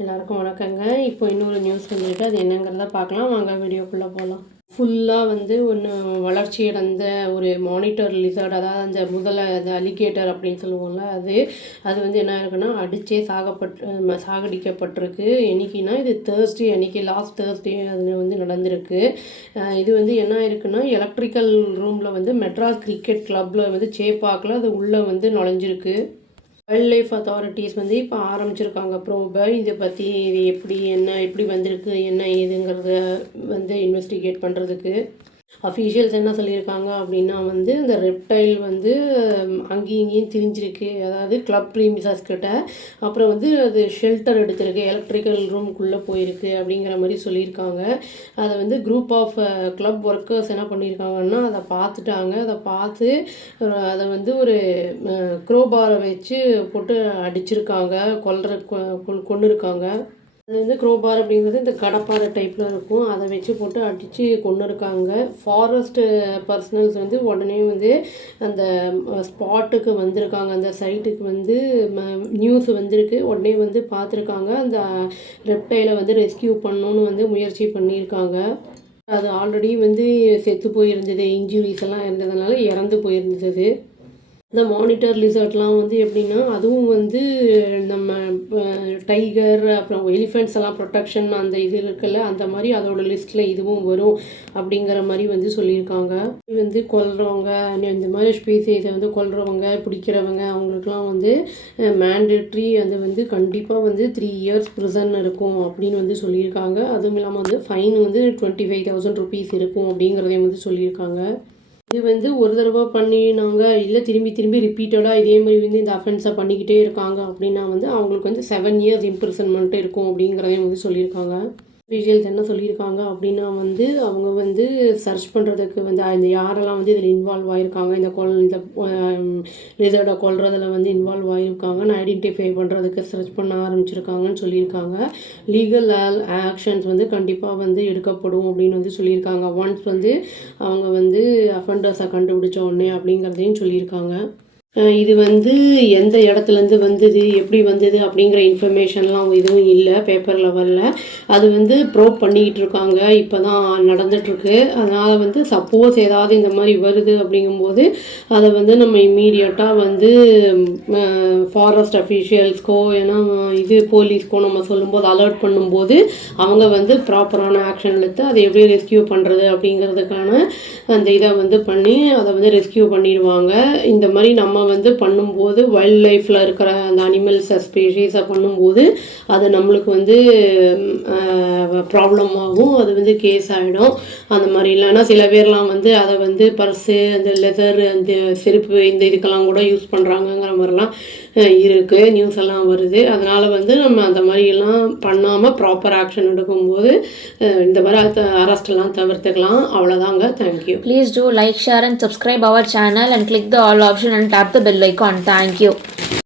எல்லாருக்கும் வணக்கங்க. இப்போ இன்னொரு நியூஸ் வந்துருக்கு. அது என்னங்கிறத பார்க்கலாம். வாங்க வீடியோக்குள்ளே போகலாம். ஃபுல்லாக வந்து ஒன்று வளர்ச்சி அடைந்த ஒரு மானிட்டர் லிசர்ட், அதாவது அந்த அந்த அலிகேட்டர் அப்படின்னு சொல்லுவோம்ல, அது வந்து என்ன இருக்குன்னா அடித்தே சாகடிக்கப்பட்டிருக்கு. என்னைக்குன்னா இது தேர்ஸ்டே அன்றைக்கி, லாஸ்ட் தேர்ஸ்டே அது வந்து நடந்திருக்கு. இது வந்து என்ன இருக்குன்னா எலக்ட்ரிக்கல் ரூமில் வந்து மெட்ராஸ் கிரிக்கெட் கிளப்பில் வந்து சேப்பாக்கில் அது உள்ளே வந்து நுழைஞ்சிருக்கு. வைல்ட் லைஃப் அத்தாரிட்டிஸ் வந்து இப்போ ஆரம்பிச்சிருக்காங்க ப்ரோபை. இதை பற்றி இது எப்படி வந்திருக்கு, என்ன ஏதுங்கிறத வந்து இன்வெஸ்டிகேட் பண்ணுறதுக்கு. அஃபீஷியல்ஸ் என்ன சொல்லியிருக்காங்க அப்படின்னா வந்து இந்த ரெப்டைல் வந்து அங்கேயும் இங்கேயும் திரிஞ்சிருக்கு, அதாவது கிளப் ப்ரீமிசஸ் கிட்ட. அப்புறம் வந்து அது ஷெல்டர் எடுத்திருக்கு, எலக்ட்ரிக்கல் ரூம்குள்ளே போயிருக்கு அப்படிங்கிற மாதிரி சொல்லியிருக்காங்க. அதை வந்து குரூப் ஆஃப் கிளப் ஒர்க்கர்ஸ் என்ன பண்ணியிருக்காங்கன்னா அதை பார்த்துட்டாங்க. அதை பார்த்து அதை வந்து ஒரு க்ரோபாரை வச்சு போட்டு அடிச்சிருக்காங்க, கொன்று இருக்காங்க. அது வந்து க்ரோபார் அப்படிங்கிறது இந்த கடப்பாறை டைப்பில் இருக்கும், அதை வச்சு போட்டு அடித்து கொண்டு இருக்காங்க. ஃபாரஸ்ட்டு பர்சனல்ஸ் வந்து உடனே வந்து அந்த ஸ்பாட்டுக்கு வந்திருக்காங்க, அந்த சைட்டுக்கு வந்து நியூஸ் வந்திருக்கு. உடனே வந்து பார்த்துருக்காங்க, அந்த ரெப்டைலை வந்து ரெஸ்கியூ பண்ணணுன்னு வந்து முயற்சி பண்ணியிருக்காங்க. அது ஆல்ரெடி வந்து செத்து போயிருந்தது, இன்ஜுரிஸ் எல்லாம் இருந்ததுனால இறந்து போயிருந்தது. இந்த மானிட்டர் லிசர்ட்லாம் வந்து எப்படின்னா அதுவும் வந்து நம்ம டைகர் அப்புறம் எலிஃபெண்ட்ஸ் எல்லாம் ப்ரொடெக்ஷன் அந்த இது இருக்குல்ல, அந்த மாதிரி அதோட லிஸ்ட்டில் இதுவும் வரும் அப்படிங்கிற மாதிரி வந்து சொல்லியிருக்காங்க. இது வந்து கொல்றவங்க, இந்த மாதிரி ஸ்பீசிஸை வந்து கொல்றவங்க பிடிக்கிறவங்க அவங்களுக்குலாம் வந்து மேண்டேட்ரி அது வந்து கண்டிப்பாக வந்து 3 years ப்ரிசன் இருக்கும் அப்படின்னு வந்து சொல்லியிருக்காங்க. அதுவும் இல்லாமல் வந்து ஃபைன் வந்து 25,000 rupees இருக்கும் அப்படிங்கிறதையும் வந்து சொல்லியிருக்காங்க. இது வந்து ஒரு தடவை பண்ணினாங்க, இல்லை திரும்பி ரிப்பீட்டடாக இதே மாதிரி வந்து இந்த அஃபென்ஸை பண்ணிக்கிட்டே இருக்காங்க அப்படின்னா வந்து அவங்களுக்கு வந்து 7 years இம்ப்ரிசன்மெண்ட் இருக்கும் அப்படிங்கிறதையும் வந்து சொல்லியிருக்காங்க. அஃபீஷியல்ஸ் என்ன சொல்லியிருக்காங்க அப்படின்னா வந்து அவங்க வந்து சர்ச் பண்ணுறதுக்கு வந்து இந்த யாரெல்லாம் வந்து இதில் இன்வால்வ் ஆகியிருக்காங்க, இந்த லிசர்டை கொல்றதில் வந்து இன்வால்வ் ஆகியிருக்காங்கன்னு ஐடென்டிஃபை பண்ணுறதுக்கு சர்ச் பண்ண ஆரம்பிச்சிருக்காங்கன்னு சொல்லியிருக்காங்க. லீகல் ஆக்ஷன்ஸ் வந்து கண்டிப்பாக வந்து எடுக்கப்படும் அப்படின்னு வந்து சொல்லியிருக்காங்க, ஒன்ஸ் வந்து அவங்க வந்து அஃபெண்டர்ஸை கண்டுபிடிச்ச உடனே அப்படிங்கிறதையும் சொல்லியிருக்காங்க. இது வந்து எந்த இடத்துலேருந்து வந்தது, எப்படி வந்தது அப்படிங்கிற இன்ஃபர்மேஷன்லாம் எதுவும் இல்லை, பேப்பரில் வரல. அது வந்து ப்ரோப் பண்ணிக்கிட்டு இருக்காங்க, இப்போ தான் நடந்துகிட்ருக்கு. அதனால் வந்து சப்போஸ் ஏதாவது இந்த மாதிரி வருது அப்படிங்கும்போது அதை வந்து நம்ம இம்மீடியட்டாக வந்து ஃபாரஸ்ட் அஃபீஷியல்ஸ்க்கோ ஏன்னா இது போலீஸ்க்கோ நம்ம சொல்லும்போது அலர்ட் பண்ணும்போது அவங்க வந்து ப்ராப்பரான ஆக்ஷன் எடுத்து அதை எப்படி ரெஸ்கியூ பண்ணுறது அப்படிங்கிறதுக்கான அந்த இதை வந்து பண்ணி அதை வந்து ரெஸ்கியூ பண்ணிடுவாங்க. இந்த மாதிரி நம்ம வந்து பண்ணும்போது வைல்ட் லைஃப்பில் இருக்கிற அந்த அனிமல்ஸ் ஸ்பீஷீஸை பண்ணும்போது அது நம்மளுக்கு வந்து ப்ராப்ளம் ஆகும், அது வந்து கேஸ் ஆகிடும். அந்த மாதிரி இல்லைன்னா சில பேர்லாம் வந்து அதை வந்து பர்ஸு, அந்த லெதர், அந்த செருப்பு, இந்த இதுக்கெல்லாம் கூட யூஸ் பண்ணுறாங்கங்கிற மாதிரிலாம் இருக்குது, நியூஸ் எல்லாம் வருது. அதனால் வந்து நம்ம அந்த மாதிரிலாம் பண்ணாமல் ப்ராப்பர் ஆக்ஷன் எடுக்கும்போது இந்த மாதிரி அரெஸ்டெல்லாம் தவிர்த்துக்கலாம். அவ்வளோதாங்க. Thank you. Please do like, share and subscribe our channel and click the all option and tap the bell icon. Thank you.